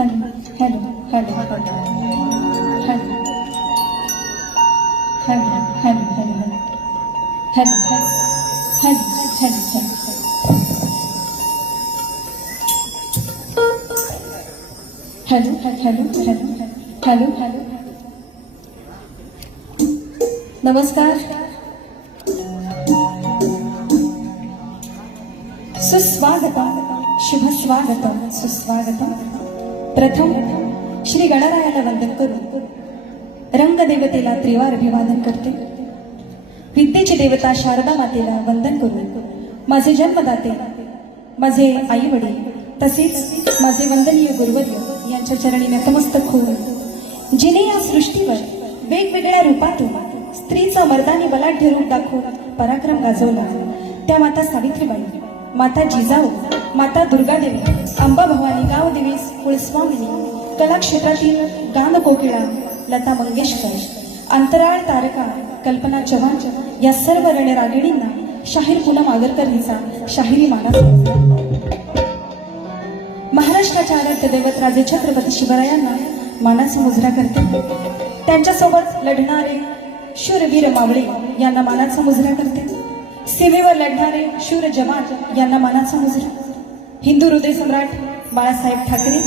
Hello hello hello hello hello hello hello hello hello hello hello hello. नमस्कार. सुस्वागतम, शुभ स्वागतम, सुस्वागतम. प्रथम श्री गणरायाला वंदन करून रंगदेवतेला त्रिवार अभिवादन करते. विद्येची देवता शारदा मातेला वंदन करून माझे जन्मदाते, माझे आई वडील तसेच माझे वंदनीय गुरुवर्य यांच्या चरणी नतमस्तक होऊन जिने या सृष्टीवर वेगवेगळ्या रूपातून स्त्रीचा मर्दानी बलाढ्य रूप दाखवून पराक्रम गाजवला त्या माता सावित्रीबाई, माता जिजाऊ, माता दुर्गादेवी, अंबा भवानी, गावदेवी, कुलस्वामिनी, कलाक्षेत्रातील गान कोकिळा लता मंगेशकर, अंतराळ तारका कल्पना चव्हाण या सर्व रणरागिणींना शाहीर पूनम आगरकर हिचा शाहिरी मानाचा महाराष्ट्राच्या आराध्य दैवत राजे छत्रपती शिवरायांना मानाचा मुजरा करते. त्यांच्यासोबत लढणारे शूरवीर मावळे यांना मानाचा मुजरा करते. सीमेवर लढणारे शूर जवान यांना मानाचा मुजरा. हिंदू हृदय सम्राट बाळासाहेब ठाकरे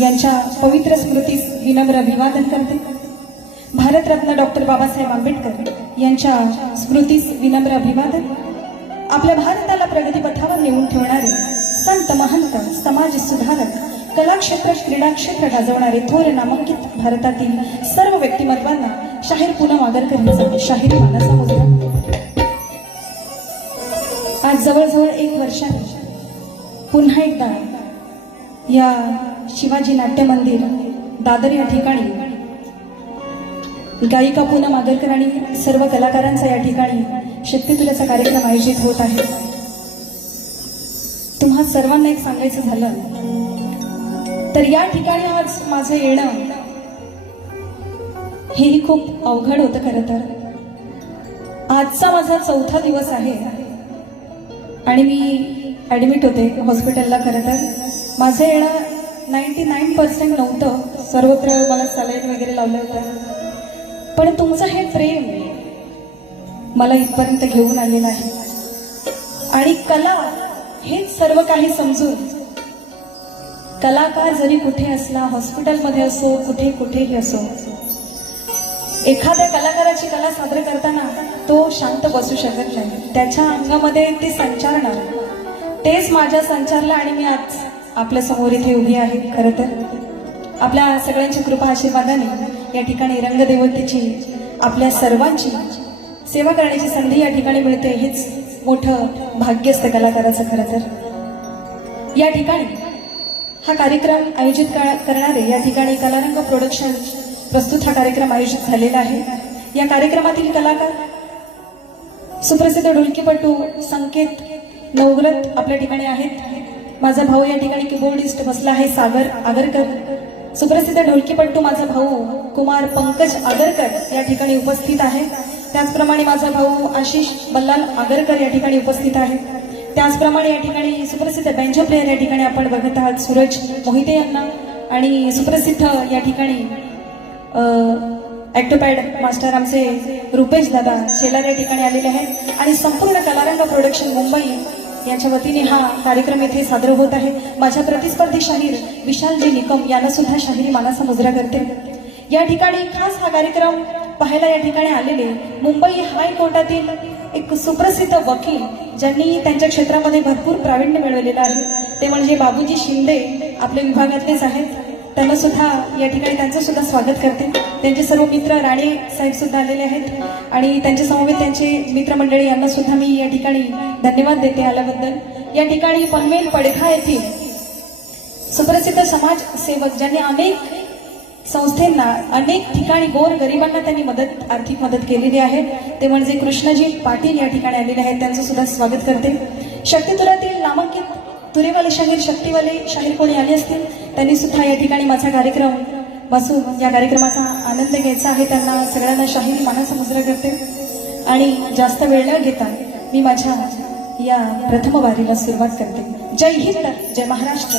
यांच्या पवित्र स्मृतीस विनम्र अभिवादन करते. भारतरत्न डॉक्टर बाबासाहेब आंबेडकर यांच्या स्मृतीस विनम्र अभिवादन. आपल्या भारताला प्रगतीपथावर नेऊन ठेवणारे संत महंत, समाज सुधारक, कलाक्षेत्र, क्रीडा क्षेत्र गाजवणारे थोर नामांकित भारतातील सर्व व्यक्तिमत्वांना शाहीर पूनम आगरकर यांचा शाहिरी मानाचा मुजरा. आज जवळजवळ 1 वर्षाने पुन्हा एकदा या शिवाजी नाट्य मंदिर दादर या ठिकाणी गायिका पूनम आगरकर आणि सर्व कलाकारांचा या ठिकाणी शक्तितुल्याचा कार्यक्रम आयोजित होत आहे. तुम्हा सर्वांना एक सांगायचं झालं तर या ठिकाणी आज माझं येणं हेही खूप अवघड होतं. खरं तर आजचा माझा 4था दिवस आहे आणि मी ऍडमिट होते हॉस्पिटलला. खरं तर माझं येणं 99% नव्हतं. सर्वत्र मला सलाईन वगैरे लावलं होतं, पण तुमचं हे प्रेम मला इथपर्यंत घेऊन आलेलं आहे. आणि कला हेच सर्व काही समजून कलाकार जरी कुठे असला, हॉस्पिटलमध्ये असो, कुठेही असो, एखाद्या कलाकाराची कला सादर करताना तो शांत बसू शकत नाही. त्याच्या अंगामध्ये ते संचारणार, तेच माझ्या संचारला आणि मी आज आपल्या समोर इथे उभी आहे. खरं तर आपल्या सगळ्यांची कृपा आशीर्वादाने या ठिकाणी रंगदेवतेची आपल्या सर्वांची सेवा करण्याची संधी या ठिकाणी मिळते. हेच मोठं भाग्य असतं कलाकाराचं. खरं तर या ठिकाणी हा कार्यक्रम आयोजित करणारे या ठिकाणी कलारंग प्रोडक्शन प्रस्तुत हा कार्यक्रम आयोजित झालेला आहे. या कार्यक्रमातील कलाकार सुप्रसिद्ध ढोलकीपटू संकेत नवग्रत आपल्या ठिकाणी आहेत. माझा भाऊ या ठिकाणी कीबोर्डिस्ट बसला आहे सागर आगरकर. सुप्रसिद्ध ढोलकीपटू माझा भाऊ कुमार पंकज आगरकर या ठिकाणी उपस्थित आहे. त्याचप्रमाणे माझा भाऊ आशिष बल्लाल आगरकर या ठिकाणी उपस्थित आहे. त्याचप्रमाणे या ठिकाणी सुप्रसिद्ध बँजो प्लेयर या ठिकाणी आपण बघत आहात सूरज मोहिते यांना. आणि सुप्रसिद्ध या ठिकाणी ॲक्टोपॅड मास्टर आमचे रुपेश दादा शेलार या ठिकाणी आलेले आहेत. आणि संपूर्ण कलारंग प्रोडक्शन मुंबई यांच्या वतीने हा कार्यक्रम येथे सादर होत आहे. माझ्या प्रतिस्पर्धी शाहीर विशालजी निकम यांना सुद्धा शाहिरी मानाचा मुजरा करते. या ठिकाणी खास हा कार्यक्रम पाहायला या ठिकाणी आलेले मुंबई हायकोर्टातील एक सुप्रसिद्ध वकील ज्यांनी त्यांच्या क्षेत्रामध्ये भरपूर प्रावीण्य मिळवलेलं आहे, ते म्हणजे बाबूजी शिंदे आपल्या विभागातलेच आहेत. त्यांना सुद्धा या ठिकाणी त्यांचं सुद्धा स्वागत करते. त्यांचे सर्व मित्र राणे साहेब सुद्धा आलेले आहेत आणि त्यांच्या समवेत त्यांचे मित्रमंडळी यांना सुद्धा मी या ठिकाणी धन्यवाद देते आल्याबद्दल. या ठिकाणी पनवेल पडघा येथील सुप्रसिद्ध समाजसेवक ज्यांनी अनेक संस्थेंना अनेक ठिकाणी गोर गरिबांना त्यांनी आर्थिक मदत केलेली आहे, ते म्हणजे कृष्णजी पाटील या ठिकाणी आलेले आहेत. त्यांचं सुद्धा स्वागत करते. शक्तितुल्यातील नामांकित तुरेवाले शाहीर, शक्तीवाले शाहीर कोणी आले असतील त्यांनी सुद्धा या ठिकाणी माझा कार्यक्रम बसून या कार्यक्रमाचा आनंद घ्यायचा आहे. त्यांना सगळ्यांना शाहिरी मानाचा मुजरा करते. आणि जास्त वेळ न घेता मी माझ्या या प्रथम वारीला सुरुवात करते. जय हिंद, जय महाराष्ट्र.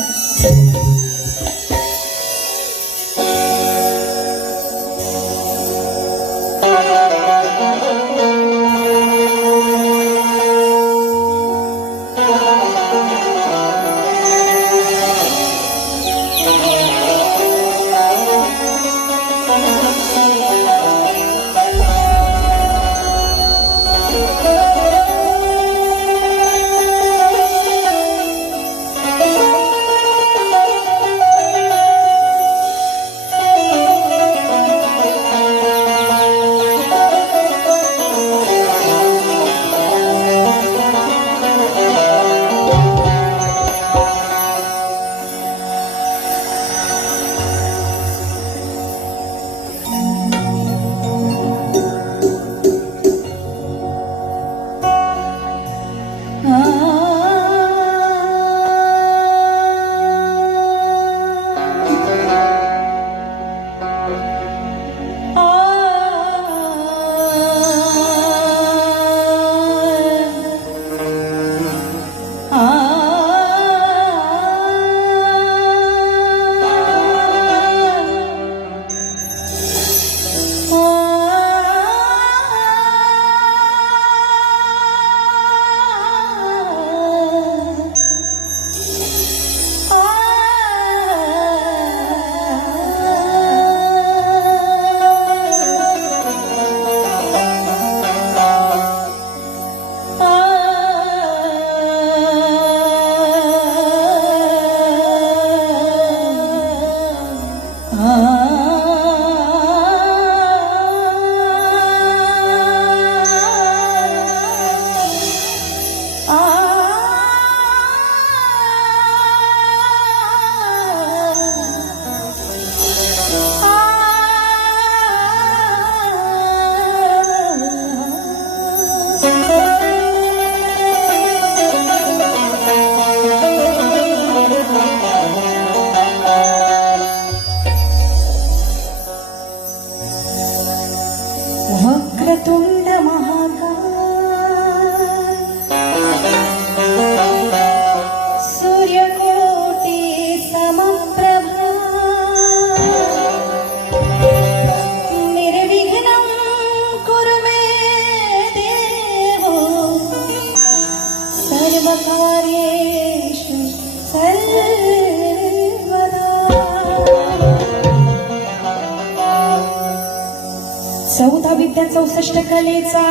चौथा विद्या 64 कलेचा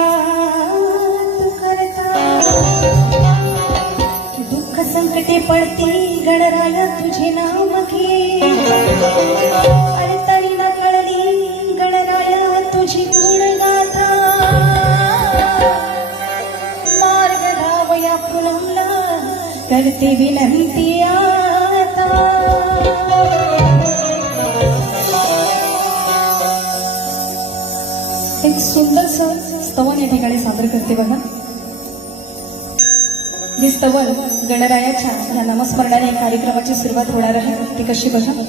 तू करता दुःख संकटे पडती गणराया तुझे नाव घे अडतळी न कळली गणराया तुझी गुण गाथा मार्ग धावया पुनमला करते विनंती आता एक सुंदरसं स्तवन या ठिकाणी सादर करते बघा. हे स्तवन गणरायाच्या या नामस्मरणाने कार्यक्रमाची सुरुवात होणार आहे. ती कशी बघा.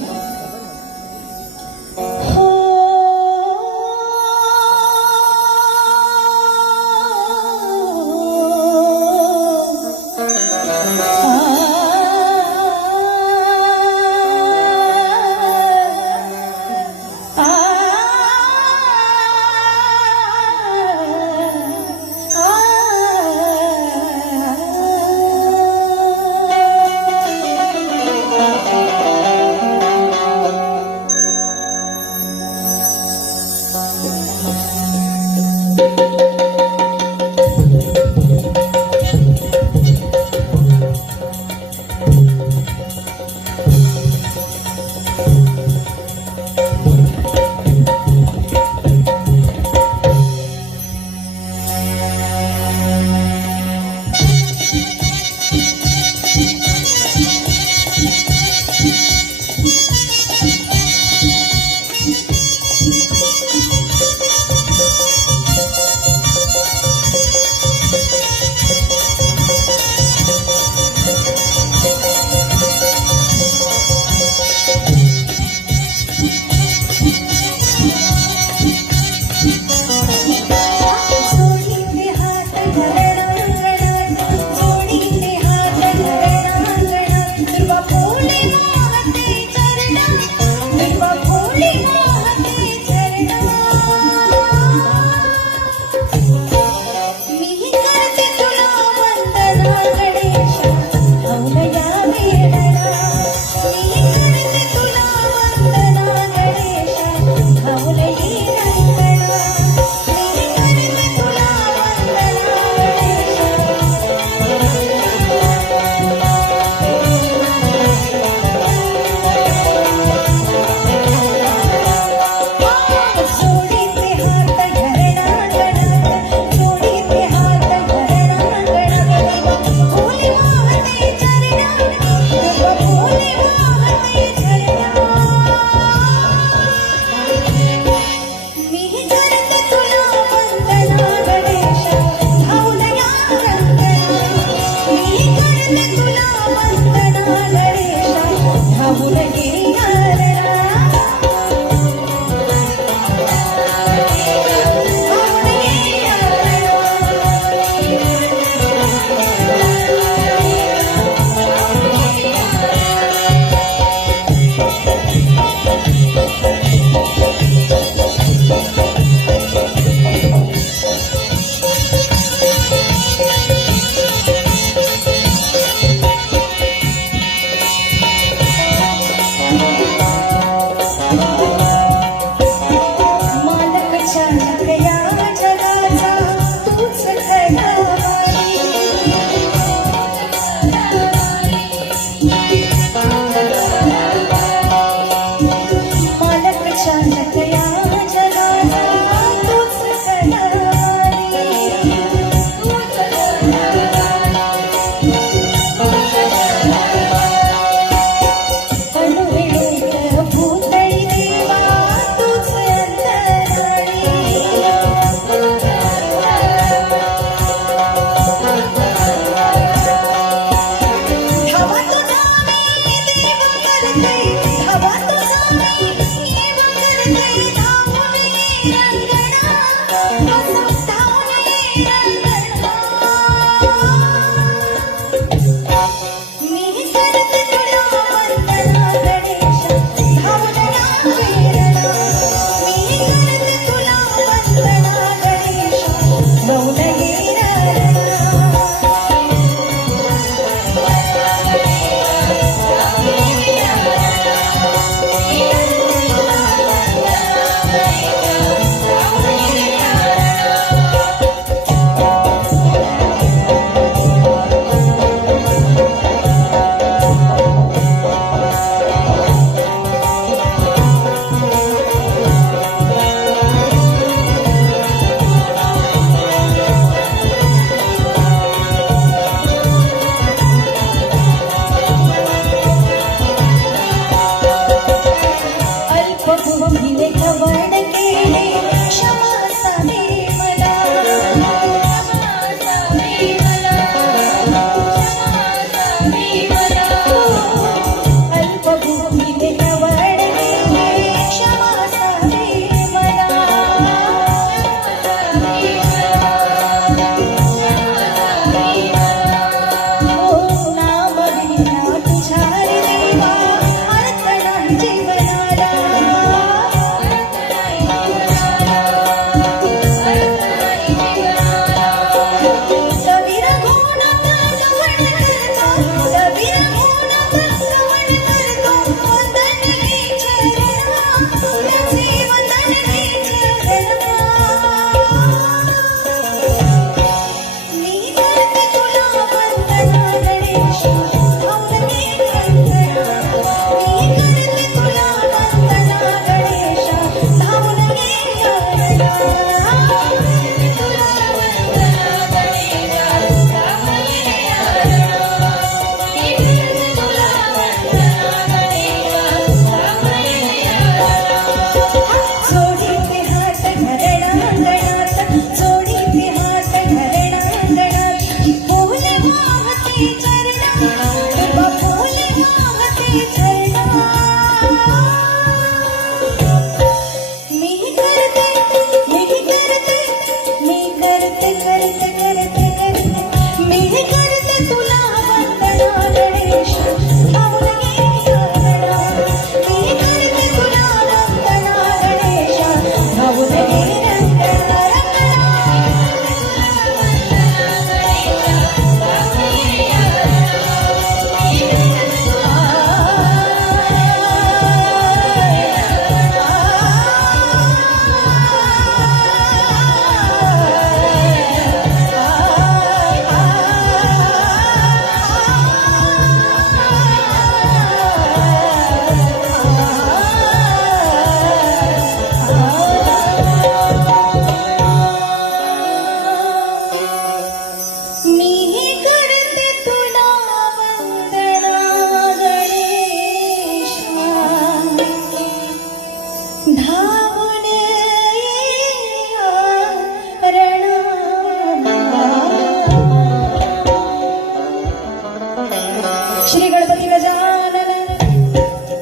श्री गणपती गजानन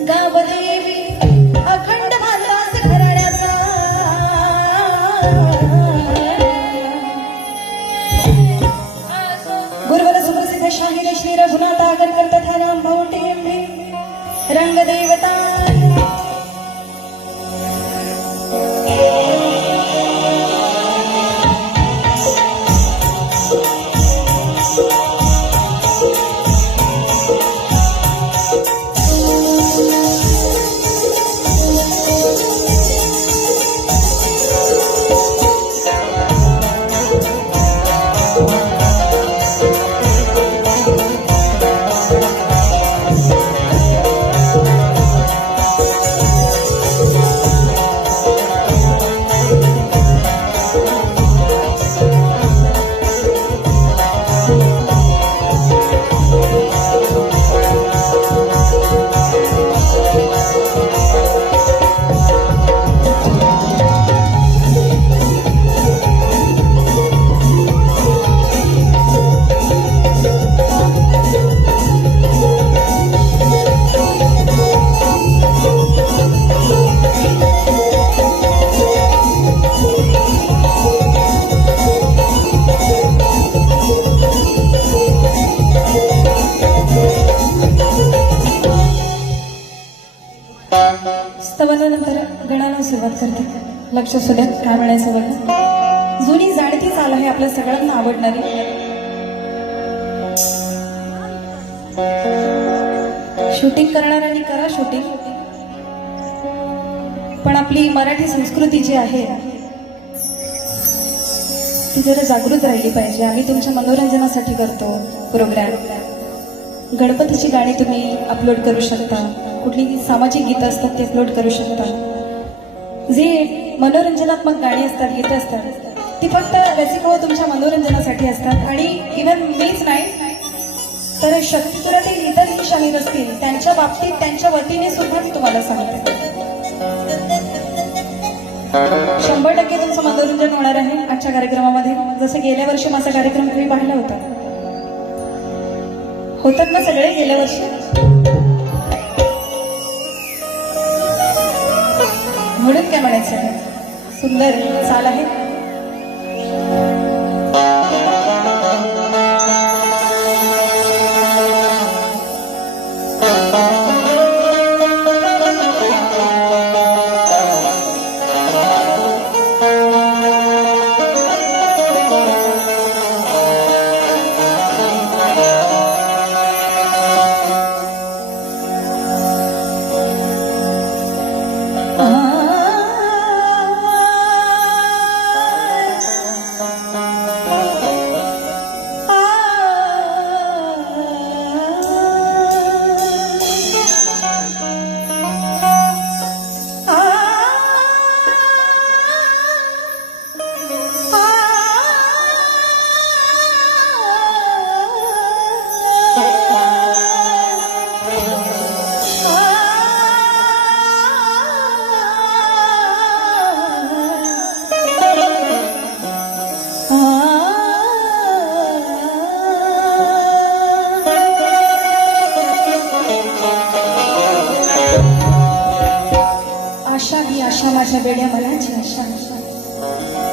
गावदेवी अखंड भारतास घराण्याचा गुरुवर सुप्रसिद्ध शाहीर श्री रघुनाथ आगरकर तथा राम भाऊ टेंबे रंगदेवता स्तवनानंतर गणाला सुरुवात करते. लक्ष असू द्या काय म्हणायचं बघा. जुनी जाणती चाल आहे आपल्या सगळ्यांना आवडणारी. शूटिंग करणाऱ्यांनी करा शूटिंग, पण आपली मराठी संस्कृती जी आहे ती जरा जागृत राहिली पाहिजे. आम्ही तुमच्या मनोरंजनासाठी करतो प्रोग्राम. गणपतीची गाणी तुम्ही अपलोड करू शकता, कुठली सामाजिक गीतं असतात ते अपलोड करू शकता. जे मनोरंजनात्मक गाणी असतात, गीतं असतात ती फक्त रसिको तुमच्या मनोरंजनासाठी असतात. आणि इव्हन मीच नाही तर शक्तिपुरातील इतरही शाहीर असतील त्यांच्या बाबतीत त्यांच्या वतीने सुद्धा मी तुम्हाला सांगते 100% तुमचं मनोरंजन होणार आहे आजच्या कार्यक्रमामध्ये. जसं गेल्या वर्षी माझा कार्यक्रम तुम्ही पाहिला होता. होतात ना सगळे गेल्या वर्षी. म्हणून काय म्हणायचं, सुंदर चाल आहे. माझ्या वेड्या मनाची आशा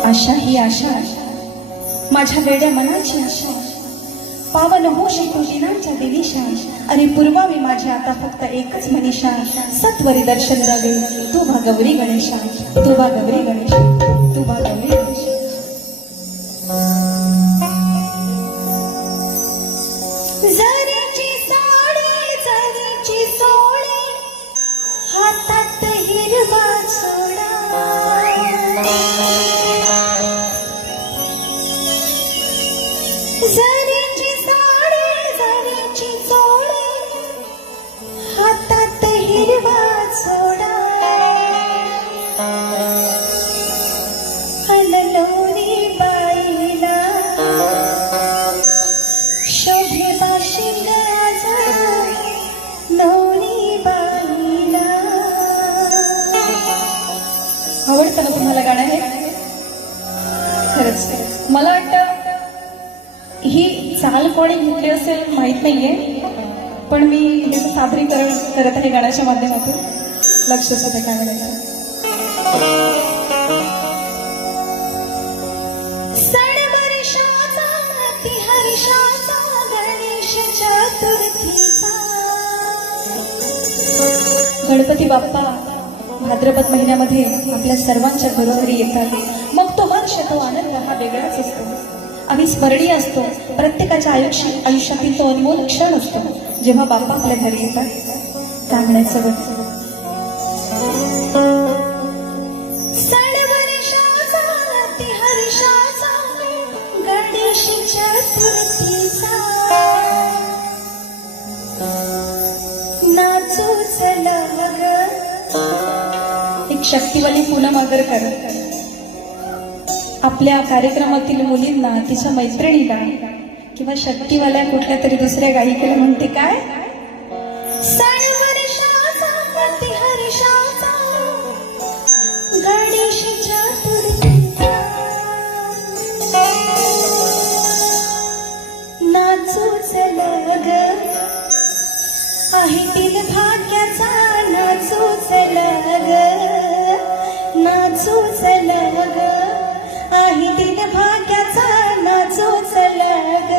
आशा ही आशा माझ्या वेड्या मनाची आशा पावन होशी तू दिनांच्या दिनिशा आणि पूर्वावी माझी आता फक्त एकच मनीषा सत्वरी दर्शन रवे तू भा गौरी गणेशा तू भा गौरी गणेशा तू भा गौरी गणेशा जरीची साडी जरीची सोळी हातात हिरवा सोडा जरीची साडी जरीची सोळी हातात हिरवा सोडा हललोरी बाईला शोभे बाशिंग नवरी बाईला. आवडतं ना तुम्हाला गाणं हे? खरंच मला वाटतं ही चाल कोणी घेतली असेल माहित नाहीये, पण मी त्याचं सादरीकरण करत आहे गाण्याच्या माध्यमातून. लक्ष सुद्धा काय म्हणायचं. सण वर्षाचा अति हर्षाचा गणेश चतुर्थीचा. गणपती बाप्पा भाद्रपद महिन्यामध्ये आपल्या सर्वांच्या घरोघरी येतात. मग तो हर्ष तो आनंद हा वेगळाच असतो, अविस्मरणीय असतो. प्रत्येकाच्या आयुष्यातील तो अनमोल क्षण असतो जेव्हा बाप्पा आपल्या घरी येतात. कांगण्याचं सण वर्षाचा अति हर्षाचा गणेश चतुर्थीचा. नाचू चला ग. एक शक्तिवाली पूनम आगरकर आपल्या कार्यक्रमातील मुलींना, तिच्या मैत्रिणीला किंवा शक्तीवाल्या कुठल्या तरी दुसऱ्या गायिकेला म्हणते काय, सण वर्षाचा अति हर्षाचा गणेश चतुर्थीचा. नाचू चला ग आहे तिल भाग्याचा. नाचू चला ग नाचू चला ग आहे तिल भाग्याचा. नाचू चला ग.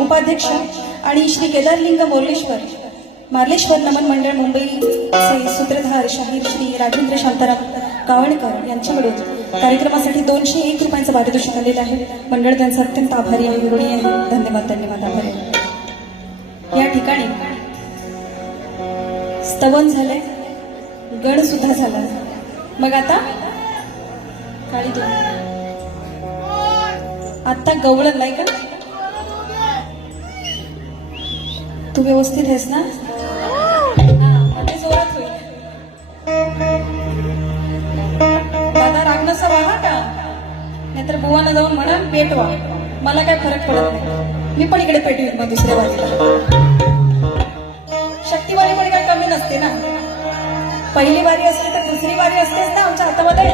उपाध्यक्ष आणि श्री केदारलिंग मार्लेश्वर नमन मंडळ मुंबईचे सूत्रधार शाहीर श्री राजेंद्र शांताराम कावणकर यांच्याकडून कार्यक्रमासाठी 201 रुपयांचं पारितोषिक आलेलं आहे. मंडळ त्यांचा अत्यंत आभारी आहे, ऋणी आहे. धन्यवाद धन्यवाद आभारी. या ठिकाणी स्तवन झालंय, गण सुद्धा झाला. मग आता काळी तू आता गवळण नाही का? तू व्यवस्थित आहेस ना? मध्ये जोरात होईल. दादा राग नसा वाहा का, नाहीतर बुवानं जाऊन म्हणा पेटवा. मला काय फरक पडत नाही, मी पण इकडे पेटवीन मग दुसऱ्या बाजूला. शक्तीवारी पण काय कमी नसते ना. पहिली वारी असते तर दुसरी वारी असतेच ना आमच्या हातामध्ये.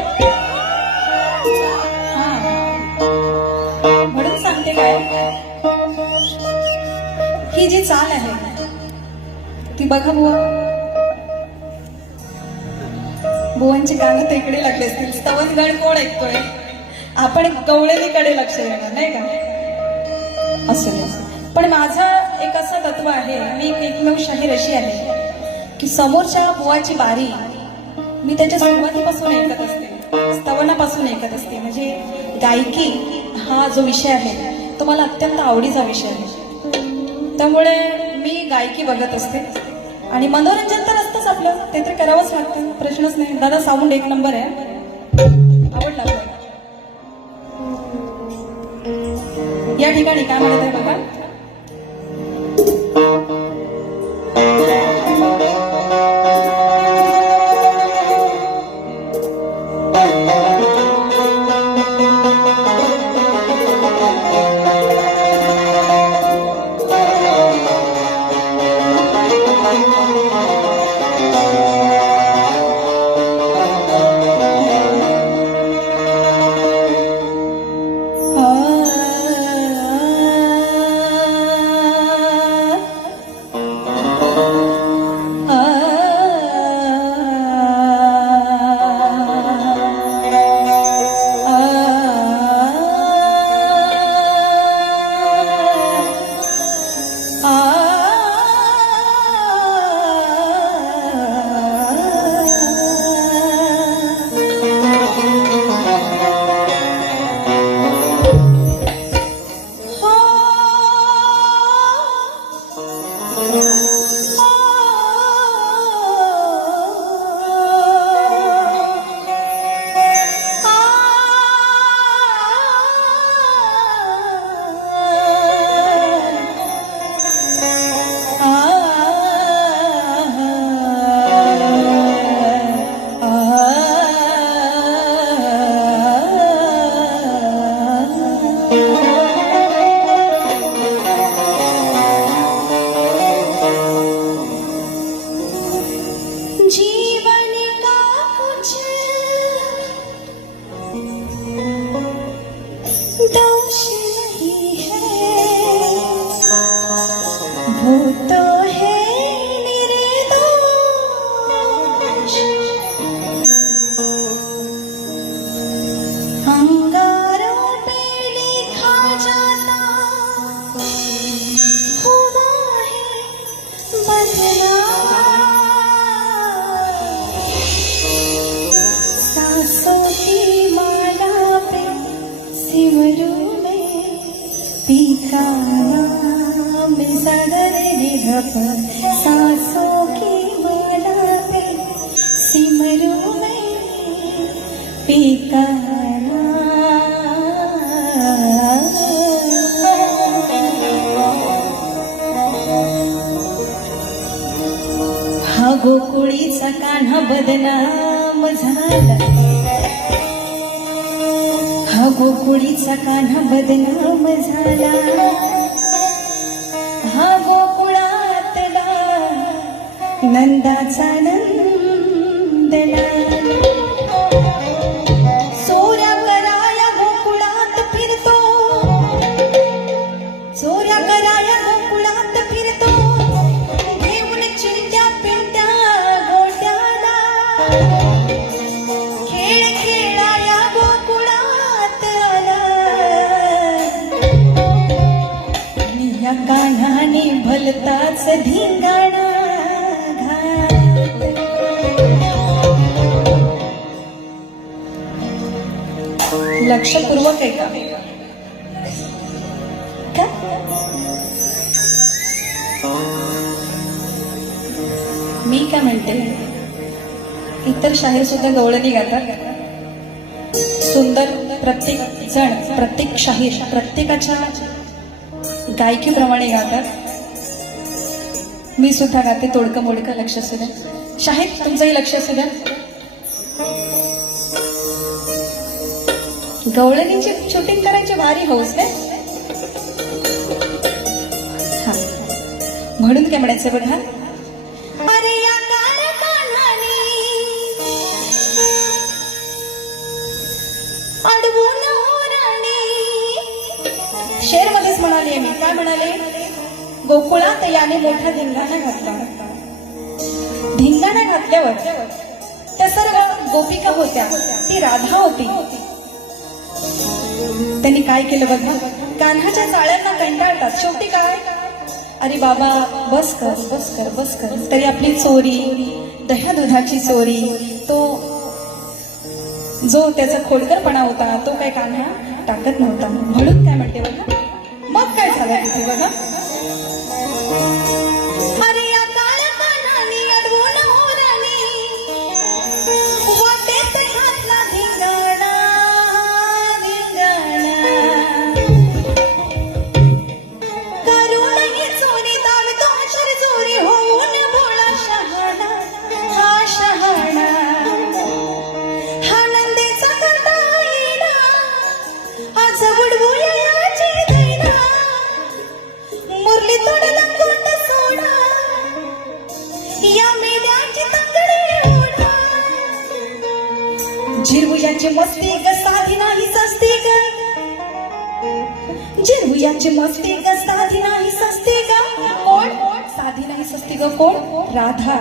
म्हणून सांगते काय, ही जी चाल आहे ती बघा बुवा. बुवांची कानं तर इकडे लागले असतील. स्तवन गण कोण ऐकतोय? आपण गवळणीकडे लक्ष देणार नाही का? असं पण माझं एक असं तत्व आहे, मी एकमेव शाहीर अशी आहे की समोरच्या बुवाची बारी मी त्याच्या सुरुवातीपासून ऐकत असते, स्तवनापासून ऐकत असते. म्हणजे गायकी हा जो विषय आहे तो मला अत्यंत आवडीचा विषय आहे. त्यामुळे मी गायकी बघत असते आणि मनोरंजन तर असतंच आपलं, ते तर करावंच लागतं, प्रश्नच नाही. दादा साऊंड 1 नंबर आहे, आवडला आपल्याला. या ठिकाणी काय म्हणत आहे बघा. सांसों की माला पे सिमरू में पीकाना. हा गोकुळीचा कान्हा बदनाम झाला, हा गोकुळीचा कान्हा बदनाम झाला, हा गोकुळातला नंदाचा नंदला. चोऱ्या कराया गोकुळात फिरतो, चोऱ्या कराया गोकुळात फिरतो, घेऊन चिंट्या पिंट्या गोट्याला. खेळ खेळाया गोकुळात आला, या कान्हाने भलताच धिंगाणा लक्षपूर्वक आहे का? मी काय म्हणते, इतर शाहीर सुद्धा गवळणी गातात. सुंदर प्रत्येक जण, प्रत्येक शाहीर प्रत्येकाच्या गायकीप्रमाणे गातात. मी सुद्धा गाते तोडकं मोडकं. लक्ष असू द्या. शाहीर तुमचंही लक्ष असू द्या. गवळणीची शूटिंग करायची भारी हौस आहे. हा, म्हणून काय म्हणायचं बघा. अरे या काळ्या कान्हाने अडवून ओराणे. शेर मध्येच म्हणाले मी. काय म्हणाले? गोकुळात याने मोठा धिंगाणा घातला. धिंगाणा घातल्यावर त्या सर्व गोपिका होत्या. ती राधा होती. त्यांनी काय केलं बघा. कान्हाच्या चाळ्यांना कंटाळतात. शेवटी काय, अरे बाबा बस कर बस कर बस कर. तरी आपली चोरी, दह्या दुधाची चोरी, तो जो त्याचा खोडकरपणा होता तो काय कान्हा टाकत नव्हता. म्हणून काय म्हणते बघा. मग काय झालं तिथे बघा. अरे या काळ्या कान्हाने अडवून ओराणे. वाटेत घातला धिंगाणा धिंगाणा. करूनही चोरी दावतो अशर चोरी होऊन भोळा शहाणा. हा शहाणा हा नंदेचा करता येईना. आज उडवूया याची दैना. मुरली तोडला कोट सोडा. या मेल्याची तंगडी ओढा. झिरवुयांची मस्ती ग साधी नाही सस्ती ग. झिरवुयांची मस्ती ग साधी नाही सस्ती ग. कोण? साधी नाही सस्ती ग. कोण? राधा.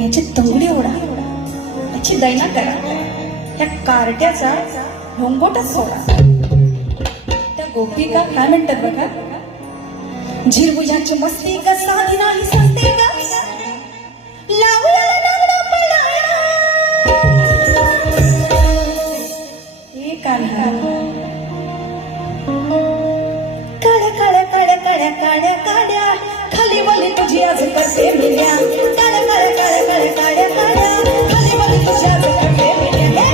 याची तंगडी ओढा, याची दैना करा. या कार्ट्याचा ढोंगोटा सोडा. त्या गोपिका काय म्हणतात बघा. झिरवुयांची मस्ती ग साधी नाही सस्ती ग. लावला लागला पळायला. हे कान्हा काळ्या काळ्या काळ्या काळ्या काळ्या काळ्या. खाली वली तुझी आज करते मिल्या. काळ्या काळ्या काळ्या काळ्या काळ्या काळ्या. खाली वली तुझी आज करते मिल्या.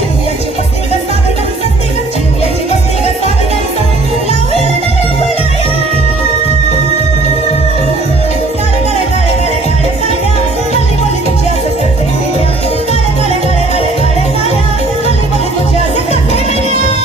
झिरवुयांची मस्ती ग साधी नाही सस्ती ग. झिरवुयांची मस्ती ग साधी नाही सस्ती ग. लावला लागला पळायला. काळ्या काळ्या काळ्या काळ्या काळ्या काळ्या. खाली वली तुझी आज करते मिल्या. काळ्या काळ्या काळ्या काळ्या काळ्या काळ्या. खाली वली तुझी आज करते मिल्या.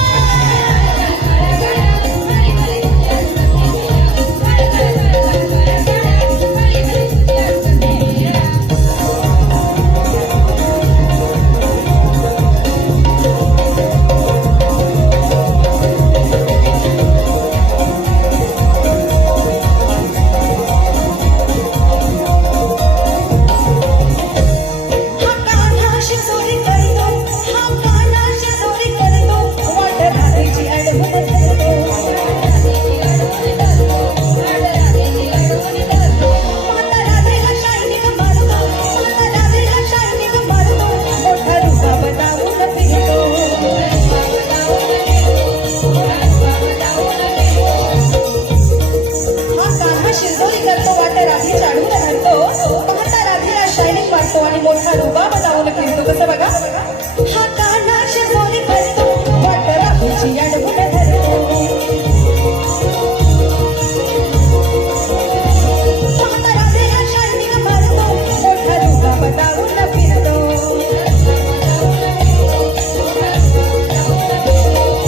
हा कान्हाशी चोरी करतो. हा कान्हाशी चोरी करतो. वाट राधेची अडवून धरतो. माता राधेला शाईनिंग मारतो. माता राधेला शाईनिंग मारतो. मोठा रुबाब दारून फिरतो. हा कान्हाशी चोरी करतो. वाट राधेच्या अडवून धरतो. माता राधेला शाईनिंग मारतो आणि मोठा रुबाब दारून फिरतो. कसं बघा. हा कान्हाशी चोरी करतो. वाट राधेची अडवून धरतो. माता राधेला शाईनिंग मारतो. मोठा रुबाब दारून फिरतो.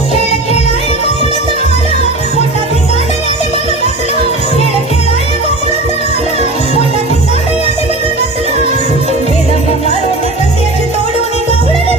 खेळ खेळाय गोकुळात आला. मोठा धिंगाणा याने बघ घातला. खेळ खेळाय गोकुळात आला. मोठा धिंगाणा याने बघ घातला. वेदा मारून नंद्याची तोडून गवळण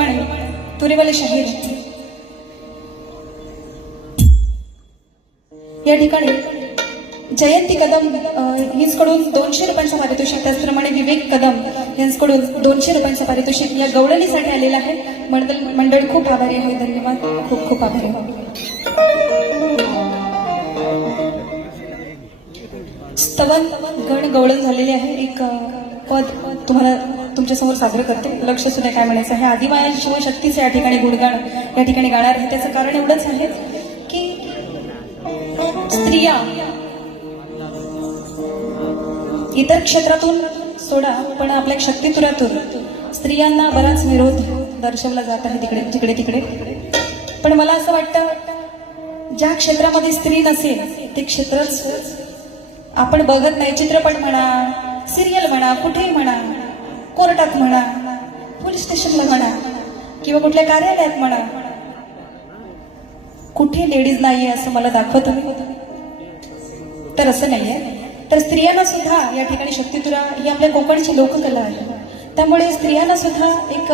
सांगितल्याप्रमाणे तुरेवाले शाहीर या ठिकाणी जयंती कदम हिचकडून 200 रुपयांचं पारितोषिक, त्याचप्रमाणे विवेक कदम यांच्याकडून 200 रुपयांचं पारितोषिक या गवळणीसाठी आलेलं आहे. मंडळ खूप आभारी आहे. धन्यवाद. खूप खूप आभारी आहे. स्तवन गण गवळण झालेली आहे. एक पद तुम्हाला तुमच्यासमोर सादर करते. लक्ष सुद्धा काय म्हणायचं आहे. आदिमाया शिवशक्तीचे या ठिकाणी गुणगान या ठिकाणी गाणार आहे. त्याचं कारण एवढंच आहे की स्त्रिया इतर क्षेत्रातून सोडा, पण आपल्या शक्तितुरातून स्त्रियांना बराच विरोध दर्शवला जात आहे तिकडे तिकडे. पण मला असं वाटतं ज्या क्षेत्रामध्ये स्त्री नसेल ते क्षेत्रच आपण बघत नाही. चित्रपट म्हणा, सिरियल म्हणा, कुठेही म्हणा, कोर्टात म्हणा, पोलीस स्टेशनला म्हणा किंवा कुठल्या कार्यालयात म्हणा, कुठे लेडीज नाहीये असं मला दाखवत आहे. तर असं नाहीये. तर स्त्रियांना सुद्धा या ठिकाणी शक्तितुरा ही आपल्या कोकणची लोककला आहे. त्यामुळे स्त्रियांना सुद्धा एक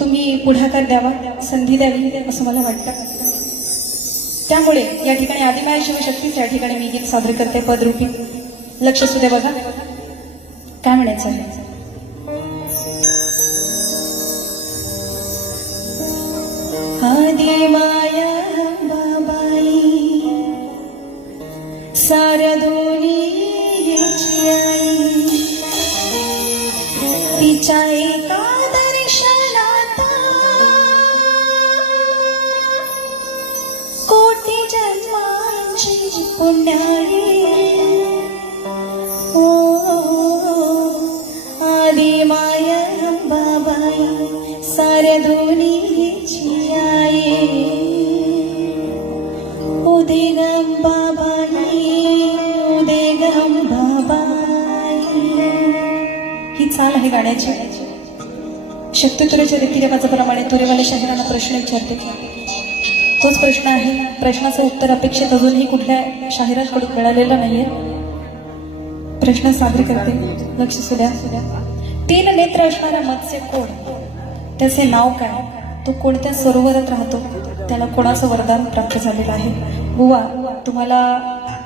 तुम्ही पुढाकार द्यावा, संधी द्यावी असं मला वाटतं. त्यामुळे या ठिकाणी आदिमाया शिवशक्तीच या ठिकाणी मी गीत सादर करते पदरूपी. लक्ष सुद्धा बघा काय म्हणायचं आहे. आदिमाया बाबाई साऱ्या दुनियेची आई, तिच्या एका दर्शनात कोटी जन्मांची पुण्याई. ओ आदिमाया बाबाई साऱ्या दुनियेची आई, उदे गं बाबाई, उदे गं बाबाई. ही चाल आहे गाण्याची. शक्तितुरेच्या रीतिरेवाजाप्रमाणे तुरेवाले शाहिरांना प्रश्न विचारते. तोच प्रश्न आहे. प्रश्नाचं उत्तर अपेक्षित अजूनही कुठल्या शाहिरांकडून मिळालेलं नाहीये. प्रश्न सादर करते. लक्ष सुद्या. 3 नेत्र असणारा मत्स्य कोण, त्याचे नाव काय, तो कोणत्या सरोवरात राहतो, त्याला कोणाचं वरदान प्राप्त झालेलं आहे. बुवा, तुम्हाला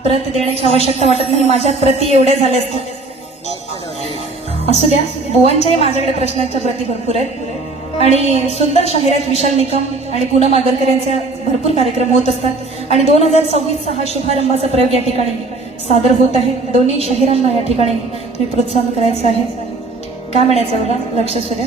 प्रत देण्याची आवश्यकता वाटत नाही. माझ्या प्रती एवढ्या झाल्या असतील. असू द्या. बुवांच्याही माझ्याकडे प्रश्नांच्या प्रती भरपूर आहेत. आणि सुंदर शाहिरात विशाल निकम आणि पूनम आगरकर यांचे भरपूर कार्यक्रम होत असतात. आणि 2026चा हा शुभारंभाचा प्रयोग या ठिकाणी सादर होत आहे. दोन्ही शाहिरांना या ठिकाणी तुम्ही प्रोत्साहन करायचं आहे. काय म्हणायचं बघा. लक्ष असू द्या.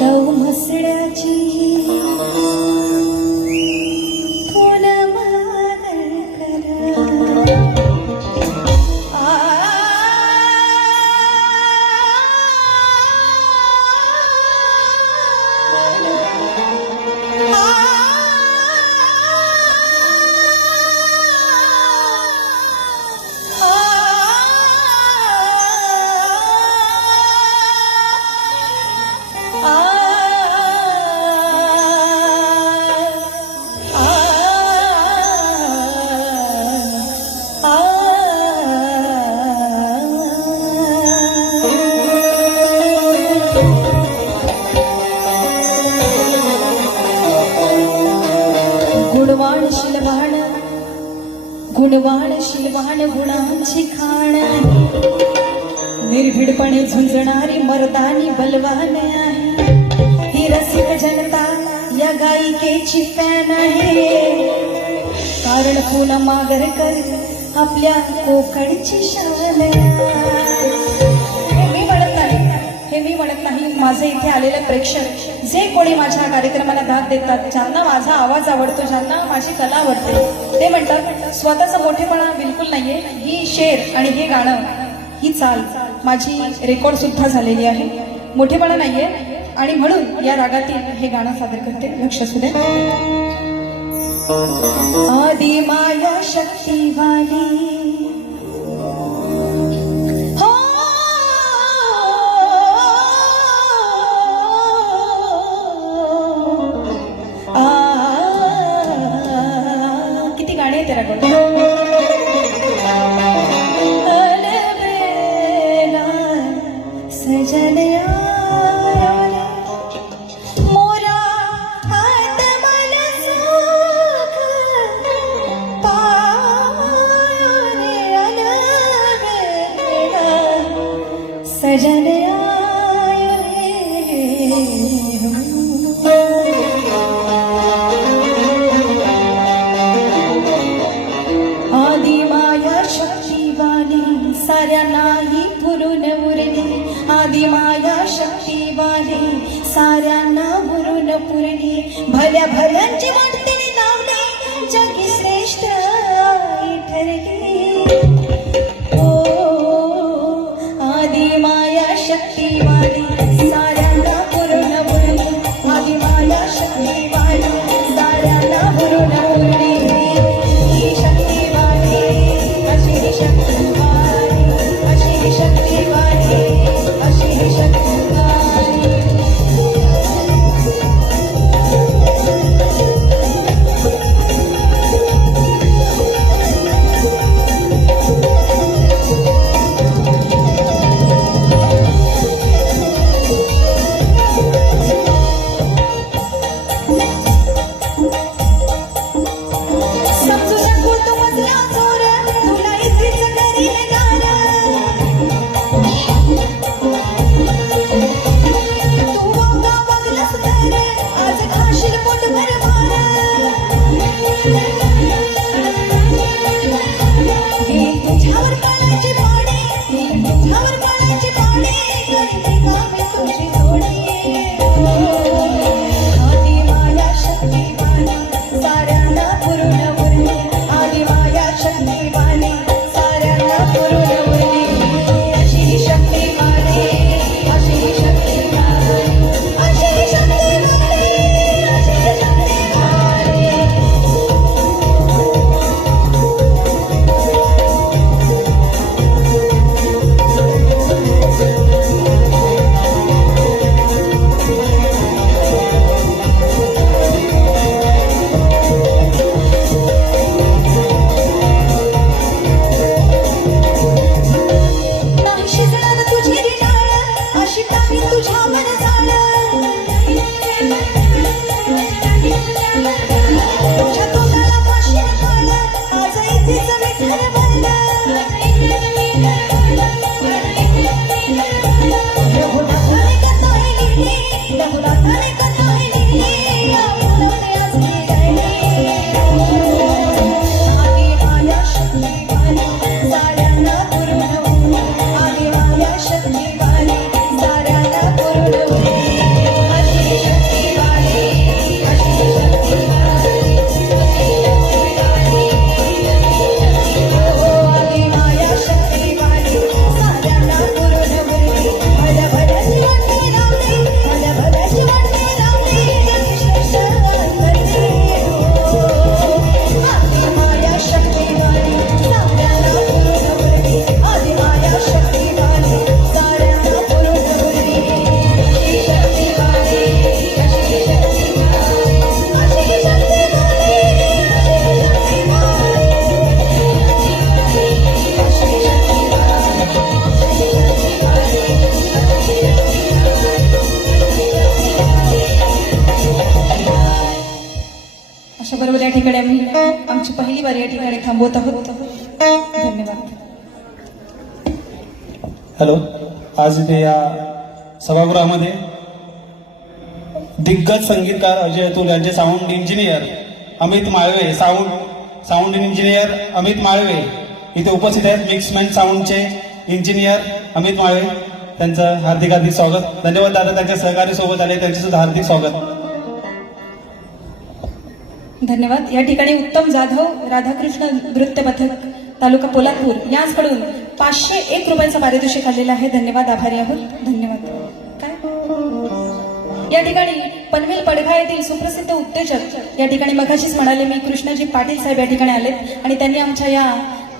गाव म्हसड्याची पूनम आगरकर, गुणवाण शिलवाण गुणांची खाण, निर्भीडपणे झुंजणारी मर्दानी बलवान आहे. ही रसिक जनता या गायिकेची फॅन आहे. कारण पूनम आगरकर आपल्या कोकणची शान. हे मी म्हणत नाही. माझे इथे आलेले प्रेक्षक जे कोणी माझ्या कार्यक्रमाला दाद देतात, ज्यांना माझा आवाज आवडतो, ज्यांना माझी कला आवडते, ते म्हणतात स्वतःचा मोठेपणा बिलकुल नाहीये. ही शेर आणि हे गाणं, ही चाल माझी रेकॉर्ड सुद्धा झालेली आहे. मोठेपणा नाहीये आणि म्हणून या रागातील हे गाणं सादर करते. लक्ष असू दे. आदि माया शक्तिवाली हो सजन आया रे मोरा आत्मन सुख पायो रे अलगेला सजन आया रे आदि माया शक्तिवाणी साऱ्यांनाही भुलून उरली आदि माया शक्तिवाणी साऱ्यांना भुलून पुरली भल्या भल्यांची वाटते नावली जगी श्रेष्ठ आई ठरली ओ आदि माया शक्तिवाणी साऱ्यांना भुलून उरली आदि माया शक्तिवाणी साऱ्यांना भुलून उरली ही शक्तिवाणी अशी शक्तिवाणी अशी शक्तिवाणी अशी शक्तिवाणी समजू नको तू मजला चोर तुला इथेच करील तू वागलास तर आज खाशील पोटभर मार हे तुझ्यावर काळाची पाणी हे तुझ्यावर काळाची पाणी करते कामे तुझी थोडी आदि माया शक्तिवाणी साऱ्यांना पूर्ण उरली आदि माया शक्तिवाणी साऱ्यांना पूर्ण उरली अशी शक्तिवाणी अशी शक्तिवाणी अशी शक्तिवाणी अशी शक्तिवाणी नाही शिजणार तुझी डाळ अशी टाकी तुझ्या मन झाड तुझ्या तोंडाला फाशी खाल आज इथेच विठ्ठल बनलं रघुनाथाने कथा लिहिली रघुनाथाने कथा लिहिली या मुलाने आज लिहिली आदि माया शक्तिवाणी साऱ्यांना पूर्ण उरली आदि माया शक्तिवाणी साऱ्यांना पूर्ण उरली अशी शक्तिवाणी अशी शक्तिवाणी आदि माया शक्तिवाणी साऱ्यांना पूर्ण उरली भल्या भल्याची वाटणी लावली भल्या भल्याची वाटणी लावली जगी श्रेष्ठ करते आदि माया शक्तिवाणी साऱ्यांना पूर्ण उरली आदि माया शक्तिवाणी साऱ्यांना पूर्ण उरली अशी शक्तिवाणी अशी शक्तिवाणी अशी शक्तिवाणी अशा बरोबर या ठिकाणी आम्ही आमची पहिली वारी या ठिकाणी थांबवत आहोत धन्यवाद हॅलो आज इथे या सभागृहामध्ये दिग्गज संगीतकार अजय अतुल यांचे sound engineer Amit Malve sound engineer Amit Malve इथे उपस्थित आहेत मिक्समेंट साऊंडचे इंजिनियर अमित माळवे त्यांचं हार्दिक हार्दिक स्वागत धन्यवाद दादा त्यांच्या सहकारी सोबत आले त्यांचे सुद्धा हार्दिक स्वागत धन्यवाद या ठिकाणी उत्तम जाधव राधाकृष्ण नृत्य पथक तालुका पोलादपूर यांकडून 501 रुपयांचं पारितोषिक आलेलं आहे धन्यवाद आभारी आहोत धन्यवाद काय या ठिकाणी पनवेल पडघा येथील सुप्रसिद्ध उद्योजक या ठिकाणी मगाशीच म्हणाले मी कृष्णाजी पाटील साहेब या ठिकाणी आलेत आणि त्यांनी आमच्या या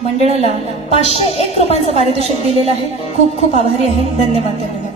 मंडळाला 501 रुपयांचं पारितोषिक दिलेलं आहे खूप खूप आभारी आहे धन्यवाद धन्यवाद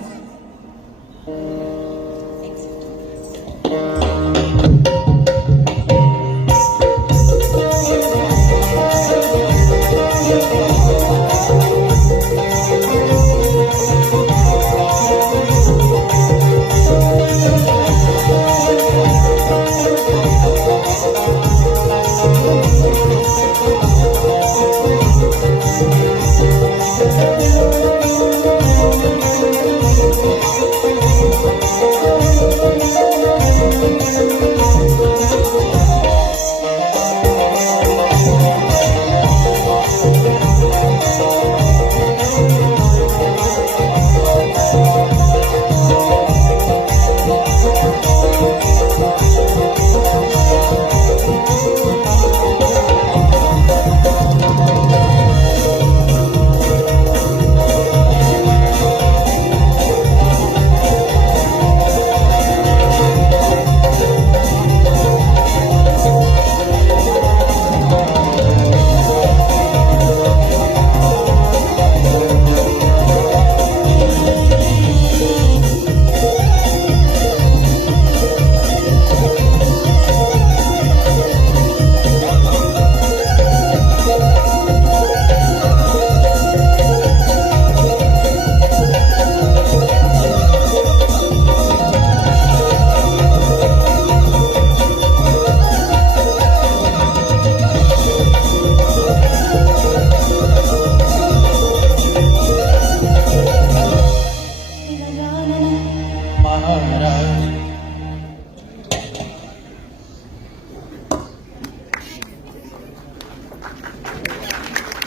महाराज